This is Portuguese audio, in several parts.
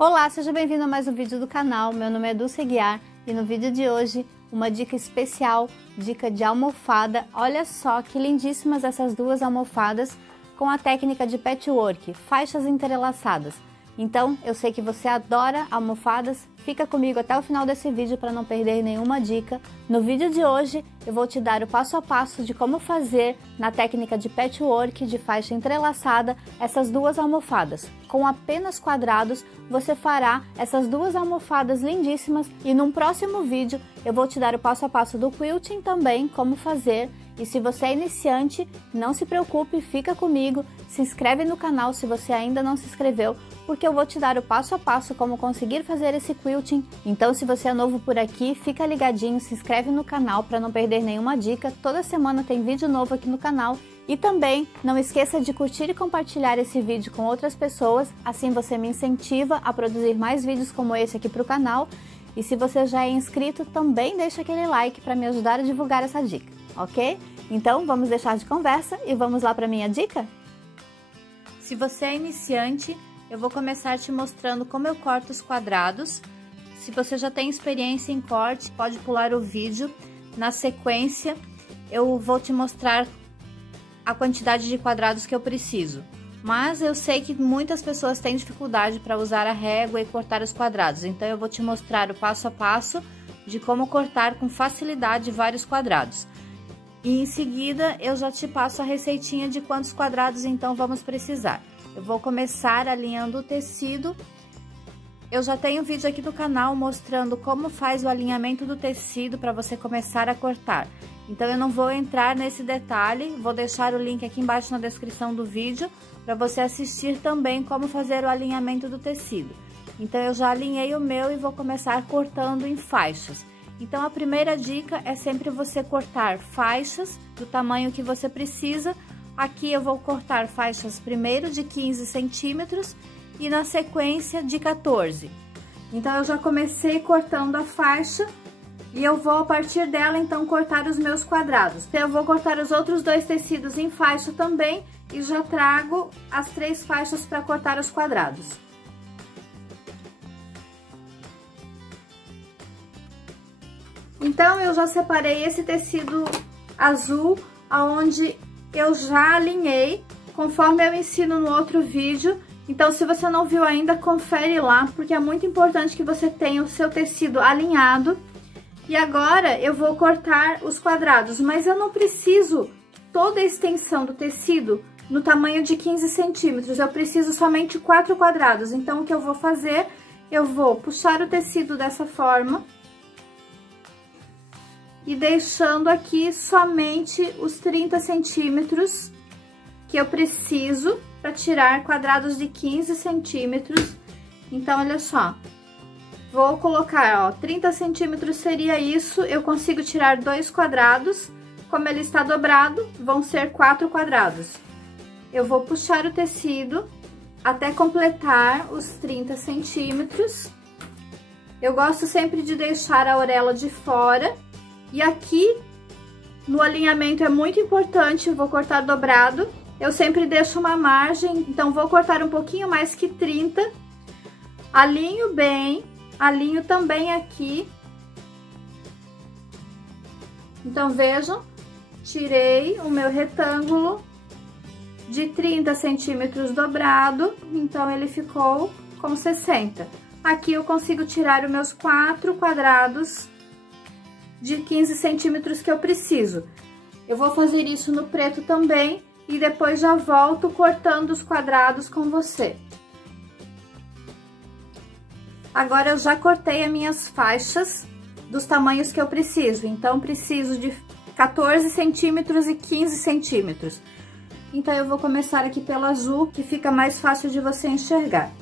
Olá, seja bem-vindo a mais um vídeo do canal. Meu nome é Dulce Guiar e no vídeo de hoje uma dica especial, dica de almofada. Olha só que lindíssimas essas duas almofadas com a técnica de patchwork, faixas entrelaçadas. Então, eu sei que você adora almofadas, fica comigo até o final desse vídeo para não perder nenhuma dica. No vídeo de hoje, eu vou te dar o passo a passo de como fazer, na técnica de patchwork, de faixa entrelaçada, essas duas almofadas. Com apenas quadrados, você fará essas duas almofadas lindíssimas e num próximo vídeo eu vou te dar o passo a passo do quilting também, como fazer. E se você é iniciante, não se preocupe, fica comigo, se inscreve no canal se você ainda não se inscreveu, porque eu vou te dar o passo a passo como conseguir fazer esse quilting. Então, se você é novo por aqui, fica ligadinho, se inscreve no canal para não perder nenhuma dica. Toda semana tem vídeo novo aqui no canal. E também não esqueça de curtir e compartilhar esse vídeo com outras pessoas, assim você me incentiva a produzir mais vídeos como esse aqui para o canal. E se você já é inscrito, também deixa aquele like para me ajudar a divulgar essa dica, ok? Então vamos deixar de conversa e vamos lá para minha dica? Se você é iniciante, eu vou começar te mostrando como eu corto os quadrados. Se você já tem experiência em corte, pode pular o vídeo. Na sequência, eu vou te mostrar a quantidade de quadrados que eu preciso. Mas eu sei que muitas pessoas têm dificuldade para usar a régua e cortar os quadrados. Então eu vou te mostrar o passo a passo de como cortar com facilidade vários quadrados. E em seguida eu já te passo a receitinha de quantos quadrados então vamos precisar. Eu vou começar alinhando o tecido. Eu já tenho um vídeo aqui do canal mostrando como faz o alinhamento do tecido para você começar a cortar. Então eu não vou entrar nesse detalhe, vou deixar o link aqui embaixo na descrição do vídeo para você assistir também como fazer o alinhamento do tecido. Então eu já alinhei o meu e vou começar cortando em faixas. Então a primeira dica é sempre você cortar faixas do tamanho que você precisa. Aqui eu vou cortar faixas primeiro de 15 centímetros e na sequência de 14. Então eu já comecei cortando a faixa e eu vou a partir dela então cortar os meus quadrados. Então eu vou cortar os outros dois tecidos em faixa também e já trago as 3 faixas para cortar os quadrados. Então eu já separei esse tecido azul aonde eu já alinhei, conforme eu ensino no outro vídeo. Então se você não viu ainda, confere lá, porque é muito importante que você tenha o seu tecido alinhado. E agora eu vou cortar os quadrados, mas eu não preciso toda a extensão do tecido no tamanho de 15 centímetros, eu preciso somente 4 quadrados. Então o que eu vou fazer, eu vou puxar o tecido dessa forma e deixando aqui somente os 30 centímetros que eu preciso para tirar quadrados de 15 centímetros. Então olha só, vou colocar, ó, 30 centímetros seria isso, eu consigo tirar 2 quadrados, como ele está dobrado, vão ser 4 quadrados. Eu vou puxar o tecido até completar os 30 centímetros. Eu gosto sempre de deixar a orelha de fora. E aqui, no alinhamento é muito importante, eu vou cortar dobrado. Eu sempre deixo uma margem, então vou cortar um pouquinho mais que 30. Alinho bem, alinho também aqui. Então vejam, tirei o meu retângulo de 30 centímetros dobrado, então ele ficou com 60. Aqui eu consigo tirar os meus 4 quadrados de 15 centímetros que eu preciso. Eu vou fazer isso no preto também e depois já volto cortando os quadrados com você. Agora eu já cortei as minhas faixas dos tamanhos que eu preciso. Então preciso de 14 centímetros e 15 centímetros. Então eu vou começar aqui pelo azul, que fica mais fácil de você enxergar.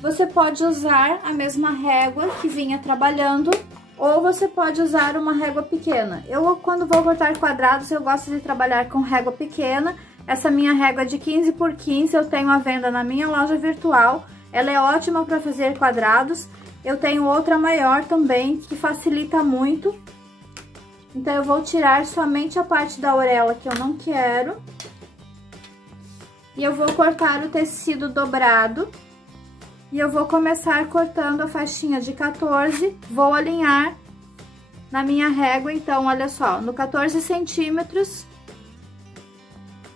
Você pode usar a mesma régua que vinha trabalhando, ou você pode usar uma régua pequena. Eu, quando vou cortar quadrados, eu gosto de trabalhar com régua pequena. Essa minha régua é de 15 por 15, eu tenho à venda na minha loja virtual. Ela é ótima para fazer quadrados. Eu tenho outra maior também, que facilita muito. Então eu vou tirar somente a parte da orelha que eu não quero. E eu vou cortar o tecido dobrado E eu vou começar cortando a faixinha de 14, vou alinhar na minha régua, então, olha só, no 14 centímetros.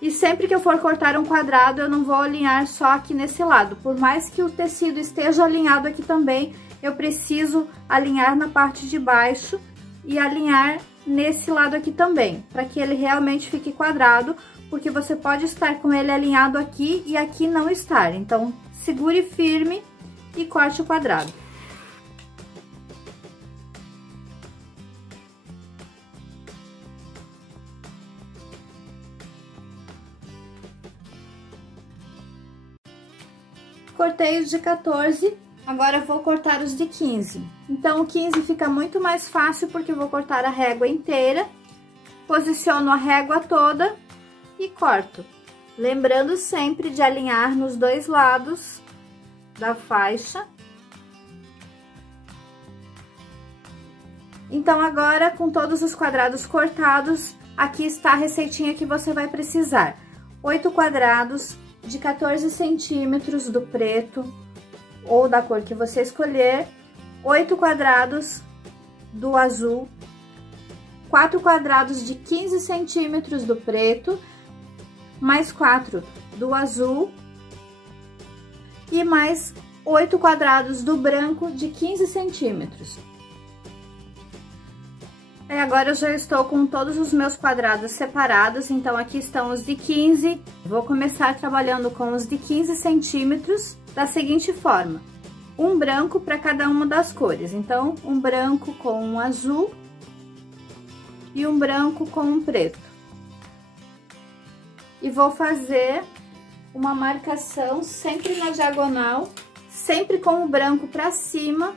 E sempre que eu for cortar um quadrado, eu não vou alinhar só aqui nesse lado. Por mais que o tecido esteja alinhado aqui também, eu preciso alinhar na parte de baixo e alinhar nesse lado aqui também, para que ele realmente fique quadrado, porque você pode estar com ele alinhado aqui e aqui não estar. Então, segure firme e corte o quadrado. Cortei os de 14, agora eu vou cortar os de 15. Então, o 15 fica muito mais fácil, porque eu vou cortar a régua inteira, posiciono a régua toda e corto. Lembrando sempre de alinhar nos dois lados da faixa. Então, agora, com todos os quadrados cortados, aqui está a receitinha que você vai precisar. 8 quadrados de 14 centímetros do preto, ou da cor que você escolher, 8 quadrados do azul, 4 quadrados de 15 centímetros do preto, mais 4 do azul, e mais 8 quadrados do branco de 15 centímetros. Agora eu já estou com todos os meus quadrados separados, então aqui estão os de 15. Vou começar trabalhando com os de 15 centímetros da seguinte forma: um branco para cada uma das cores. Então, um branco com um azul e um branco com um preto. E vou fazer uma marcação sempre na diagonal, sempre com o branco para cima,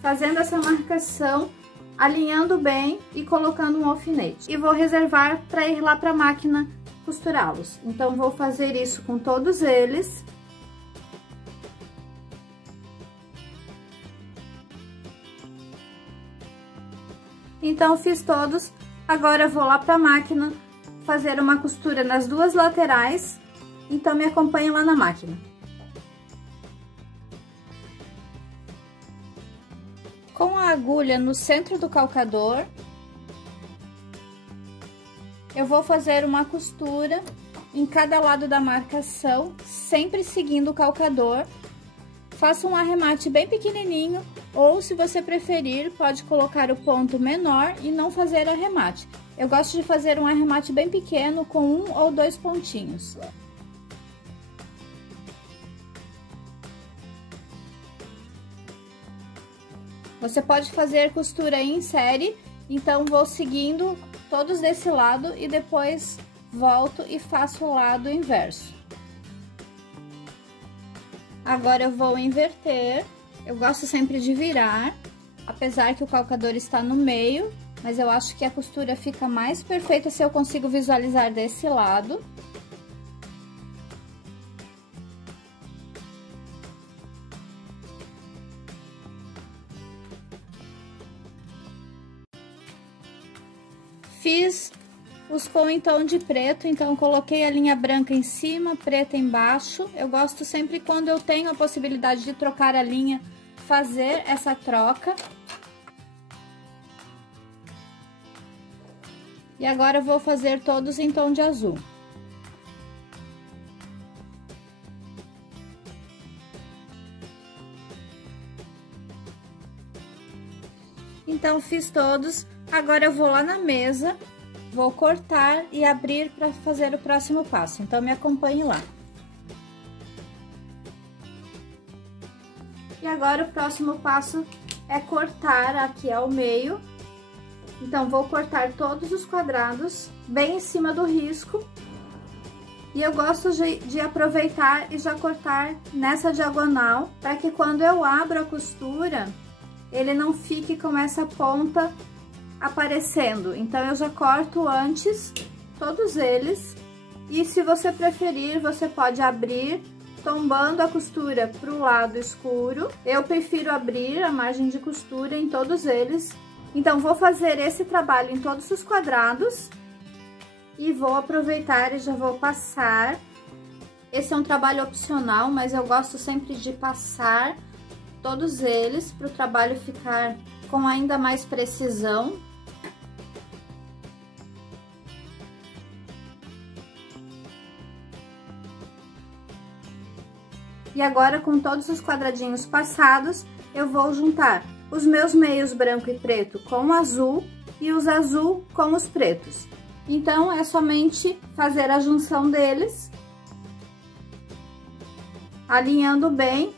fazendo essa marcação, alinhando bem e colocando um alfinete. E vou reservar para ir lá para a máquina costurá-los. Então, vou fazer isso com todos eles. Então, fiz todos. Agora, eu vou lá para a máquina fazer uma costura nas duas laterais. Então, me acompanhe lá na máquina. Com a agulha no centro do calcador, eu vou fazer uma costura em cada lado da marcação, sempre seguindo o calcador. Faça um arremate bem pequenininho, ou se você preferir, pode colocar o ponto menor e não fazer arremate. Eu gosto de fazer um arremate bem pequeno, com 1 ou 2 pontinhos. Você pode fazer costura em série, então vou seguindo todos desse lado e depois volto e faço o lado inverso. Agora eu vou inverter. Eu gosto sempre de virar, apesar que o calcador está no meio, mas eu acho que a costura fica mais perfeita se eu consigo visualizar desse lado. Fiz os com então de preto, então coloquei a linha branca em cima, preta embaixo. Eu gosto sempre, quando eu tenho a possibilidade de trocar a linha, fazer essa troca. E agora eu vou fazer todos em tom de azul. Então, fiz todos. Agora eu vou lá na mesa, vou cortar e abrir para fazer o próximo passo. Então, me acompanhe lá. E agora o próximo passo é cortar aqui ao meio. Então, vou cortar todos os quadrados bem em cima do risco. E eu gosto de aproveitar e já cortar nessa diagonal, para que quando eu abro a costura, ele não fique com essa ponta aparecendo. Então, eu já corto antes todos eles. E se você preferir, você pode abrir tombando a costura para o lado escuro. Eu prefiro abrir a margem de costura em todos eles. Então, vou fazer esse trabalho em todos os quadrados e vou aproveitar e já vou passar Esse é um trabalho opcional, mas eu gosto sempre de passar todos eles para o trabalho ficar com ainda mais precisão. E agora, com todos os quadradinhos passados, eu vou juntar os meus meios branco e preto com o azul e os azul com os pretos. Então, é somente fazer a junção deles, alinhando bem.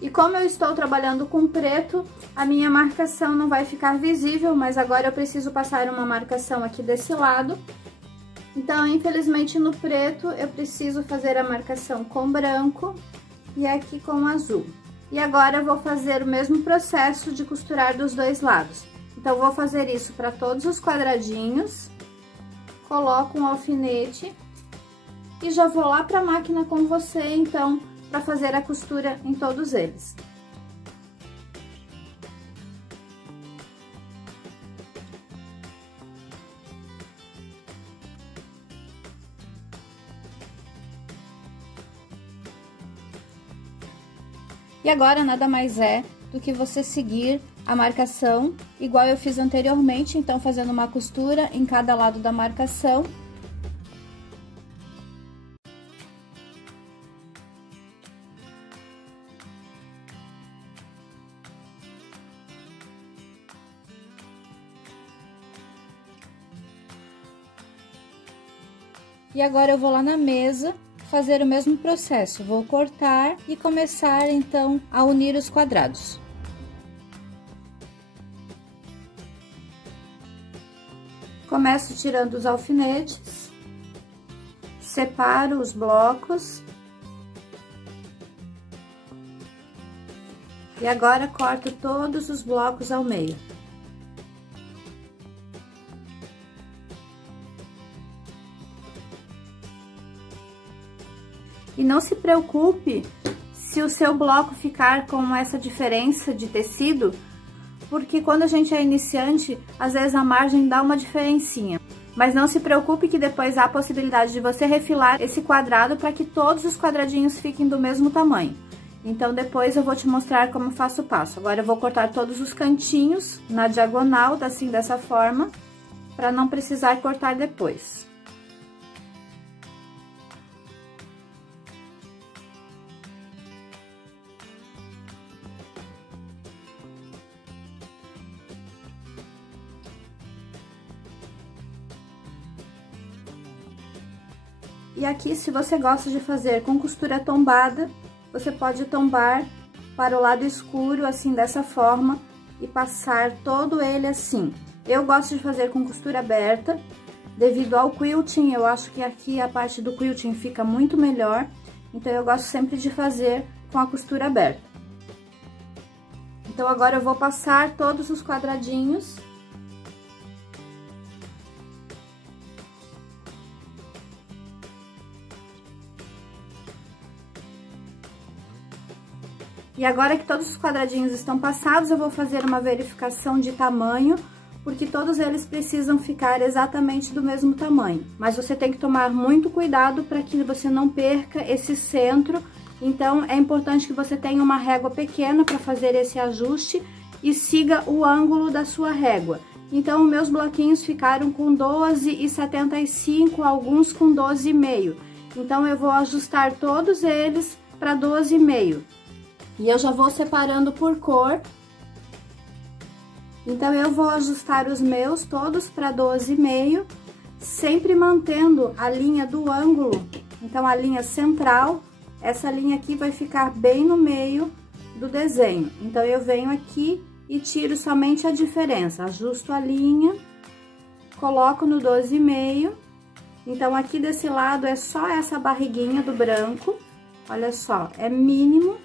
E como eu estou trabalhando com preto, a minha marcação não vai ficar visível, mas agora eu preciso passar uma marcação aqui desse lado. Então, infelizmente, no preto, eu preciso fazer a marcação com branco e aqui com azul. E agora, eu vou fazer o mesmo processo de costurar dos dois lados. Então, vou fazer isso para todos os quadradinhos, coloco um alfinete e já vou lá para a máquina com você, então, para fazer a costura em todos eles. E agora, nada mais é do que você seguir a marcação, igual eu fiz anteriormente, então, fazendo uma costura em cada lado da marcação. E agora eu vou lá na mesa fazer o mesmo processo, vou cortar e começar então a unir os quadrados. Começo tirando os alfinetes, separo os blocos e agora corto todos os blocos ao meio. E não se preocupe se o seu bloco ficar com essa diferença de tecido, porque quando a gente é iniciante, às vezes a margem dá uma diferencinha. Mas não se preocupe que depois há a possibilidade de você refilar esse quadrado para que todos os quadradinhos fiquem do mesmo tamanho. Então, depois eu vou te mostrar como faço o passo. Agora, eu vou cortar todos os cantinhos na diagonal, assim, dessa forma, para não precisar cortar depois. E aqui, se você gosta de fazer com costura tombada, você pode tombar para o lado escuro, assim, dessa forma, e passar todo ele assim. Eu gosto de fazer com costura aberta, devido ao quilting, eu acho que aqui a parte do quilting fica muito melhor, então eu gosto sempre de fazer com a costura aberta. Então, agora eu vou passar todos os quadradinhos. E agora que todos os quadradinhos estão passados, eu vou fazer uma verificação de tamanho, porque todos eles precisam ficar exatamente do mesmo tamanho. Mas você tem que tomar muito cuidado para que você não perca esse centro. Então, é importante que você tenha uma régua pequena para fazer esse ajuste e siga o ângulo da sua régua. Então, meus bloquinhos ficaram com 12,75, alguns com 12,5. Então, eu vou ajustar todos eles para 12,5. E eu já vou separando por cor. Então, eu vou ajustar os meus todos para 12,5, sempre mantendo a linha do ângulo. Então, a linha central, essa linha aqui vai ficar bem no meio do desenho. Então, eu venho aqui e tiro somente a diferença. Ajusto a linha, coloco no 12,5. Então, aqui desse lado é só essa barriguinha do branco. Olha só, é mínimo.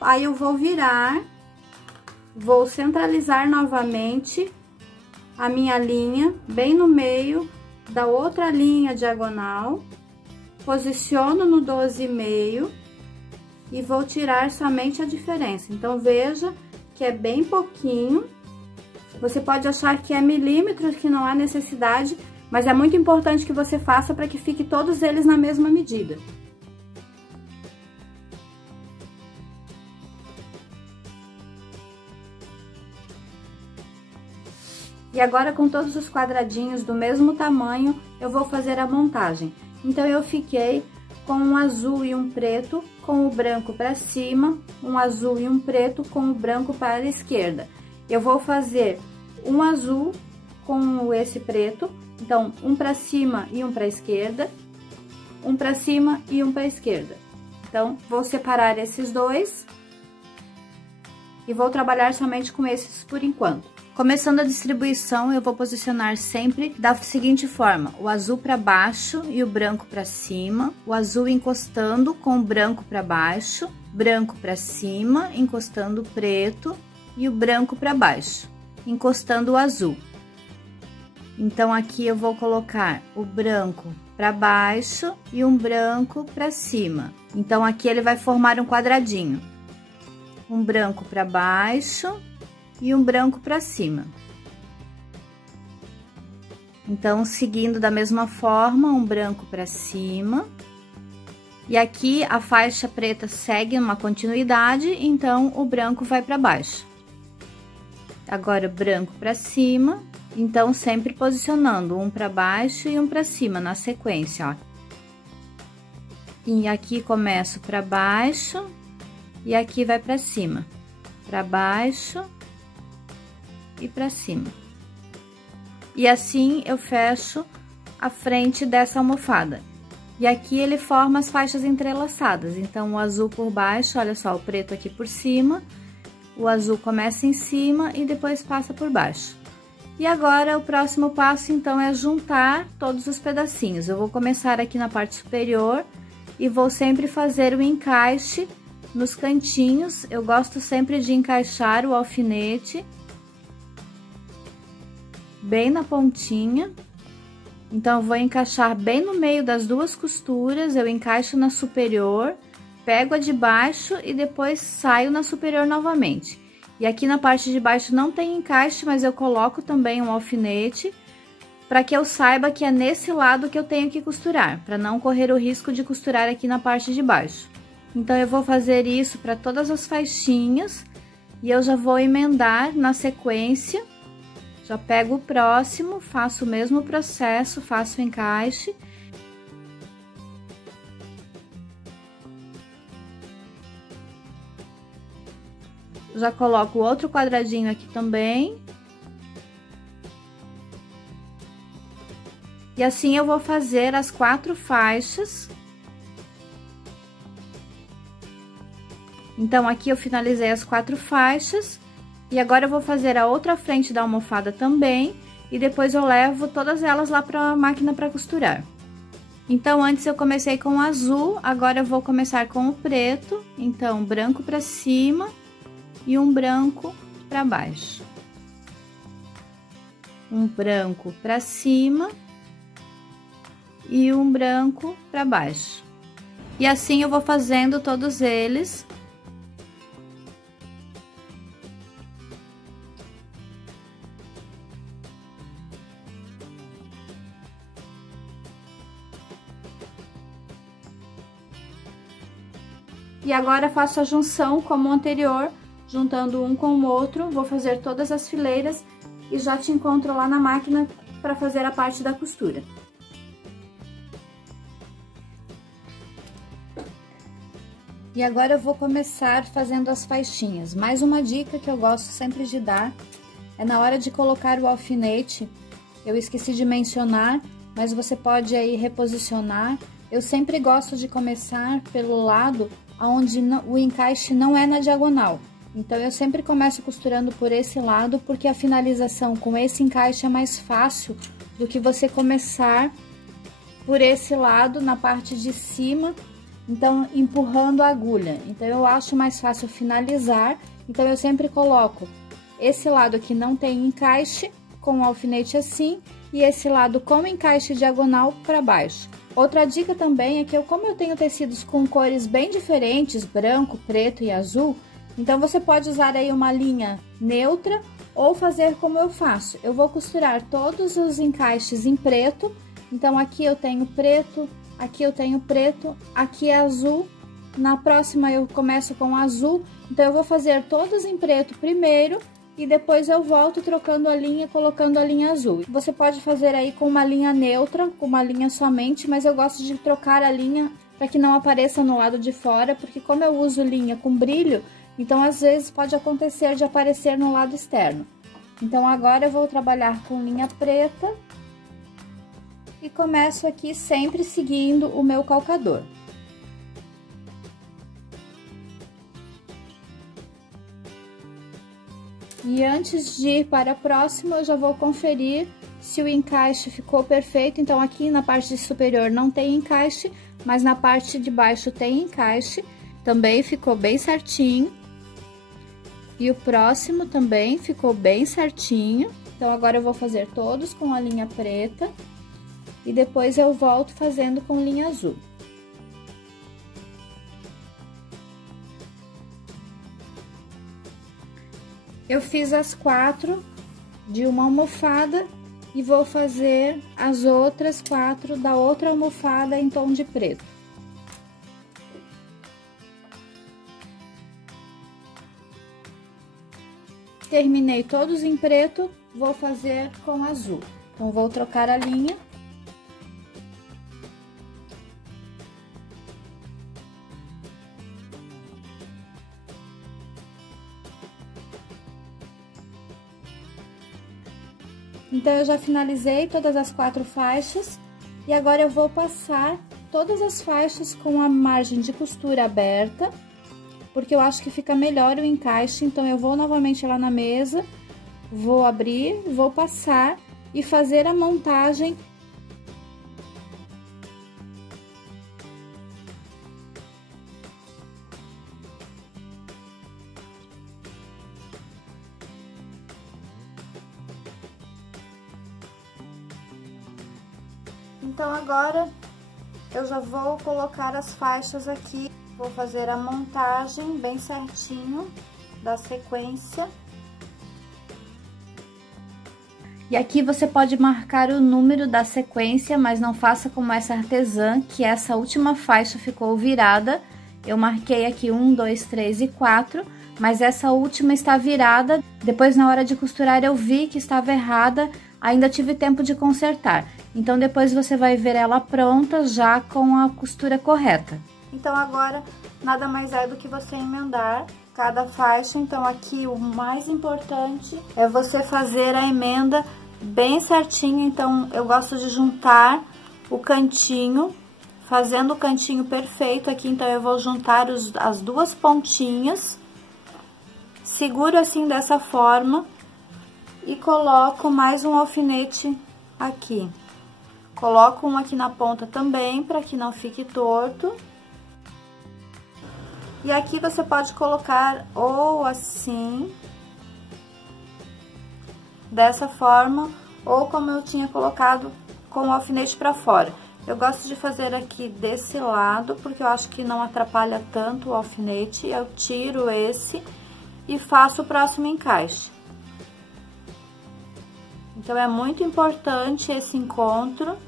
Aí, eu vou virar, vou centralizar novamente a minha linha bem no meio da outra linha diagonal, posiciono no 12,5 e vou tirar somente a diferença. Então, veja que é bem pouquinho. Você pode achar que é milímetros, que não há necessidade, mas é muito importante que você faça para que fique todos eles na mesma medida. E agora, com todos os quadradinhos do mesmo tamanho, eu vou fazer a montagem. Então, eu fiquei com um azul e um preto, com o branco para cima, um azul e um preto com o branco para a esquerda. Eu vou fazer um azul com esse preto, então, um para cima e um para a esquerda, um para cima e um para a esquerda. Então, vou separar esses dois e vou trabalhar somente com esses por enquanto. Começando a distribuição, eu vou posicionar sempre da seguinte forma: o azul para baixo e o branco para cima, o azul encostando com o branco para baixo, branco para cima, encostando o preto, e o branco para baixo, encostando o azul. Então, aqui eu vou colocar o branco para baixo e um branco para cima. Então, aqui ele vai formar um quadradinho. Um branco para baixo e um branco para cima. Então, seguindo da mesma forma, um branco para cima. E aqui a faixa preta segue uma continuidade, então o branco vai para baixo. Agora, branco para cima, então sempre posicionando um para baixo e um para cima na sequência, ó. E aqui começo para baixo e aqui vai para cima, para baixo e para cima. E assim eu fecho a frente dessa almofada. E aqui ele forma as faixas entrelaçadas. Então, o azul por baixo, olha só, o preto aqui por cima. O azul começa em cima e depois passa por baixo. E agora, o próximo passo, então, é juntar todos os pedacinhos. Eu vou começar aqui na parte superior e vou sempre fazer o encaixe nos cantinhos. Eu gosto sempre de encaixar o alfinete bem na pontinha. Então, eu vou encaixar bem no meio das duas costuras, eu encaixo na superior, pego a de baixo e depois saio na superior novamente. E aqui na parte de baixo não tem encaixe, mas eu coloco também um alfinete para que eu saiba que é nesse lado que eu tenho que costurar, para não correr o risco de costurar aqui na parte de baixo. Então, eu vou fazer isso para todas as faixinhas e eu já vou emendar na sequência. Já pego o próximo, faço o mesmo processo, faço o encaixe. Já coloco outro quadradinho aqui também. E assim eu vou fazer as 4 faixas. Então, aqui eu finalizei as 4 faixas. E agora eu vou fazer a outra frente da almofada também, e depois eu levo todas elas lá para a máquina para costurar. Então, antes eu comecei com o azul, agora eu vou começar com o preto. Então, branco para cima e um branco para baixo. Um branco para cima e um branco para baixo. E assim eu vou fazendo todos eles. E agora faço a junção como o anterior, juntando um com o outro, vou fazer todas as fileiras e já te encontro lá na máquina para fazer a parte da costura. E agora eu vou começar fazendo as faixinhas. Mais uma dica que eu gosto sempre de dar é na hora de colocar o alfinete. Eu esqueci de mencionar, mas você pode aí reposicionar. Eu sempre gosto de começar pelo lado onde o encaixe não é na diagonal. Então, eu sempre começo costurando por esse lado, porque a finalização com esse encaixe é mais fácil do que você começar por esse lado, na parte de cima, então, empurrando a agulha. Então, eu acho mais fácil finalizar, então eu sempre coloco esse lado que não tem encaixe, com o alfinete assim, e esse lado com encaixe diagonal para baixo. Outra dica também é que como eu tenho tecidos com cores bem diferentes, branco, preto e azul, Então, você pode usar aí uma linha neutra ou fazer como eu faço. Eu vou costurar todos os encaixes em preto. Então, aqui eu tenho preto, aqui eu tenho preto, aqui é azul. Na próxima eu começo com azul. Então, eu vou fazer todos em preto primeiro e depois eu volto trocando a linha, colocando a linha azul. Você pode fazer aí com uma linha neutra, com uma linha somente, mas eu gosto de trocar a linha para que não apareça no lado de fora, porque como eu uso linha com brilho, então às vezes pode acontecer de aparecer no lado externo. Então agora eu vou trabalhar com linha preta e começo aqui sempre seguindo o meu calcador. E antes de ir para a próxima, eu já vou conferir se o encaixe ficou perfeito. Então, aqui na parte superior não tem encaixe, mas na parte de baixo tem encaixe. Também ficou bem certinho. E o próximo também ficou bem certinho. Então, agora eu vou fazer todos com a linha preta. E depois eu volto fazendo com linha azul. Eu fiz as 4 de uma almofada e vou fazer as outras 4 da outra almofada em tom de preto. Terminei todos em preto, vou fazer com azul. Então, vou trocar a linha. Então, eu já finalizei todas as 4 faixas e agora eu vou passar todas as faixas com a margem de costura aberta, porque eu acho que fica melhor o encaixe. Então, eu vou novamente lá na mesa, vou abrir, vou passar e fazer a montagem. Então, agora eu já vou colocar as faixas aqui, vou fazer a montagem bem certinho da sequência. E aqui você pode marcar o número da sequência, mas não faça como essa artesã, que essa última faixa ficou virada. Eu marquei aqui 1, 2, 3 e 4, mas essa última está virada. Depois, na hora de costurar, eu vi que estava errada, ainda tive tempo de consertar. Então, depois você vai ver ela pronta, já com a costura correta. Então, agora, nada mais é do que você emendar cada faixa. Então, aqui o mais importante é você fazer a emenda bem certinho. Então, eu gosto de juntar o cantinho, fazendo o cantinho perfeito aqui. Então, eu vou juntar as duas pontinhas, seguro assim dessa forma e coloco mais um alfinete aqui. Coloco um aqui na ponta também, para que não fique torto. E aqui você pode colocar ou assim, dessa forma, ou como eu tinha colocado com o alfinete para fora. Eu gosto de fazer aqui desse lado, porque eu acho que não atrapalha tanto o alfinete. Eu tiro esse e faço o próximo encaixe. Então, é muito importante esse encontro.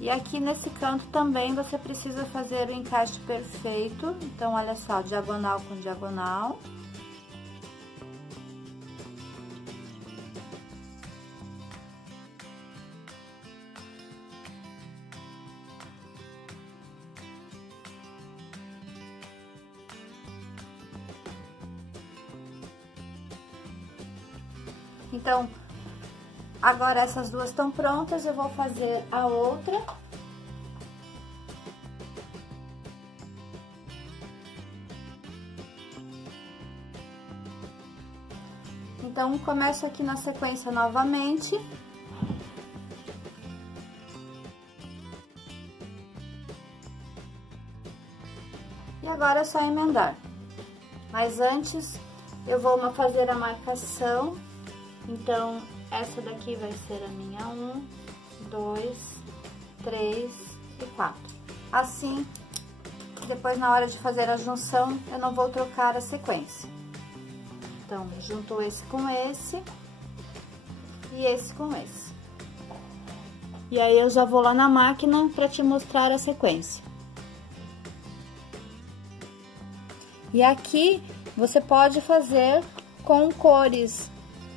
E aqui nesse canto também você precisa fazer o encaixe perfeito. Então, olha só, diagonal com diagonal. Então, agora essas duas estão prontas, eu vou fazer a outra. Então, começo aqui na sequência novamente. E agora é só emendar. Mas antes, eu vou fazer a marcação. Então, essa daqui vai ser a minha 1, 2, 3 e 4. Assim, depois na hora de fazer a junção, eu não vou trocar a sequência. Então, junto esse com esse e esse com esse. E aí, eu já vou lá na máquina para te mostrar a sequência. E aqui, você pode fazer com cores,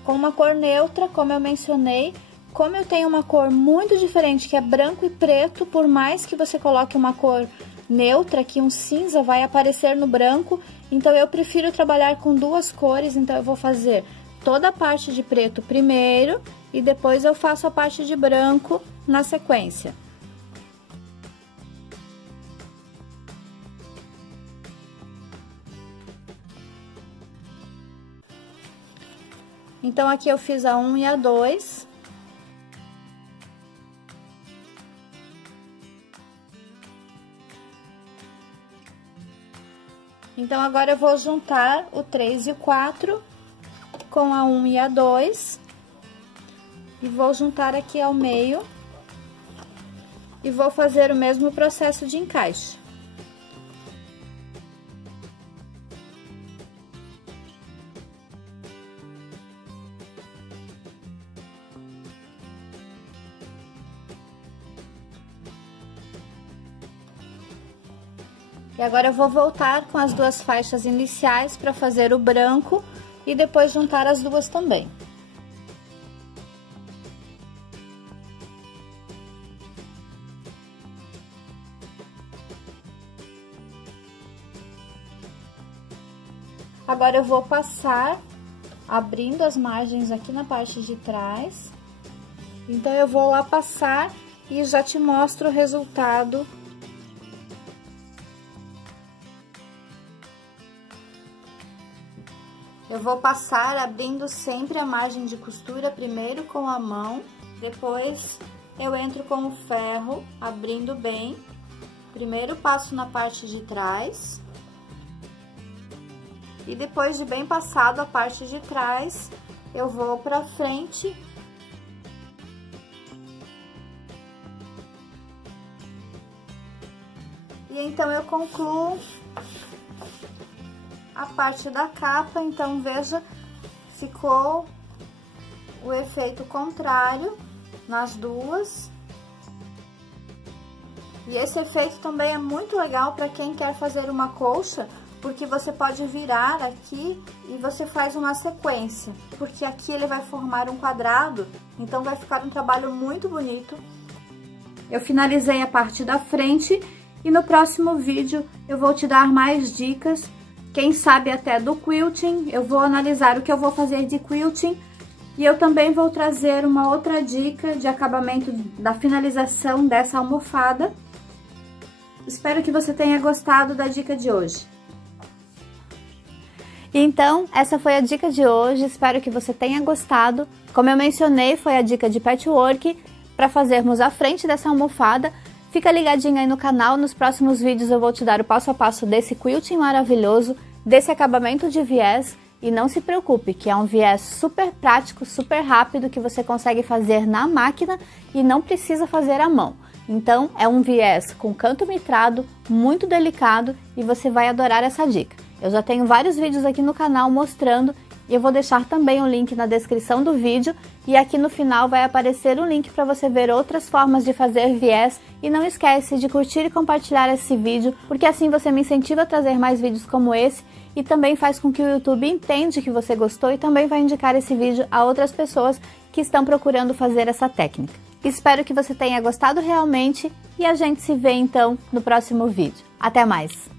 com uma cor neutra, como eu mencionei. Como eu tenho uma cor muito diferente, que é branco e preto, por mais que você coloque uma cor neutra, que um cinza vai aparecer no branco, então eu prefiro trabalhar com duas cores, então eu vou fazer toda a parte de preto primeiro e depois eu faço a parte de branco na sequência. Então, aqui eu fiz a 1 e a 2. Então, agora eu vou juntar o 3 e o 4 com a 1 e a 2. E vou juntar aqui ao meio. E vou fazer o mesmo processo de encaixe. E agora eu vou voltar com as duas faixas iniciais para fazer o branco e depois juntar as duas também. Agora eu vou passar abrindo as margens aqui na parte de trás. Então, eu vou lá passar e já te mostro o resultado. Eu vou passar abrindo sempre a margem de costura, primeiro com a mão, depois eu entro com o ferro, abrindo bem. Primeiro passo na parte de trás. E depois de bem passado a parte de trás, eu vou pra frente. E então, eu concluo a parte da capa. Então, veja, ficou o efeito contrário nas duas. E esse efeito também é muito legal para quem quer fazer uma colcha, porque você pode virar aqui e você faz uma sequência, porque aqui ele vai formar um quadrado, então vai ficar um trabalho muito bonito. Eu finalizei a parte da frente e no próximo vídeo eu vou te dar mais dicas, quem sabe até do quilting. Eu vou analisar o que eu vou fazer de quilting e eu também vou trazer uma outra dica de acabamento da finalização dessa almofada. Espero que você tenha gostado da dica de hoje. Então, essa foi a dica de hoje, espero que você tenha gostado. Como eu mencionei, foi a dica de patchwork para fazermos a frente dessa almofada. Fica ligadinho aí no canal, nos próximos vídeos eu vou te dar o passo a passo desse quilting maravilhoso, desse acabamento de viés. E não se preocupe, que é um viés super prático, super rápido, que você consegue fazer na máquina e não precisa fazer à mão. Então, é um viés com canto mitrado, muito delicado, e você vai adorar essa dica. Eu já tenho vários vídeos aqui no canal mostrando, e eu vou deixar também o link na descrição do vídeo, e aqui no final vai aparecer um link para você ver outras formas de fazer viés. E não esquece de curtir e compartilhar esse vídeo, porque assim você me incentiva a trazer mais vídeos como esse, e também faz com que o YouTube entenda que você gostou e também vai indicar esse vídeo a outras pessoas que estão procurando fazer essa técnica. Espero que você tenha gostado realmente, e a gente se vê então no próximo vídeo. Até mais!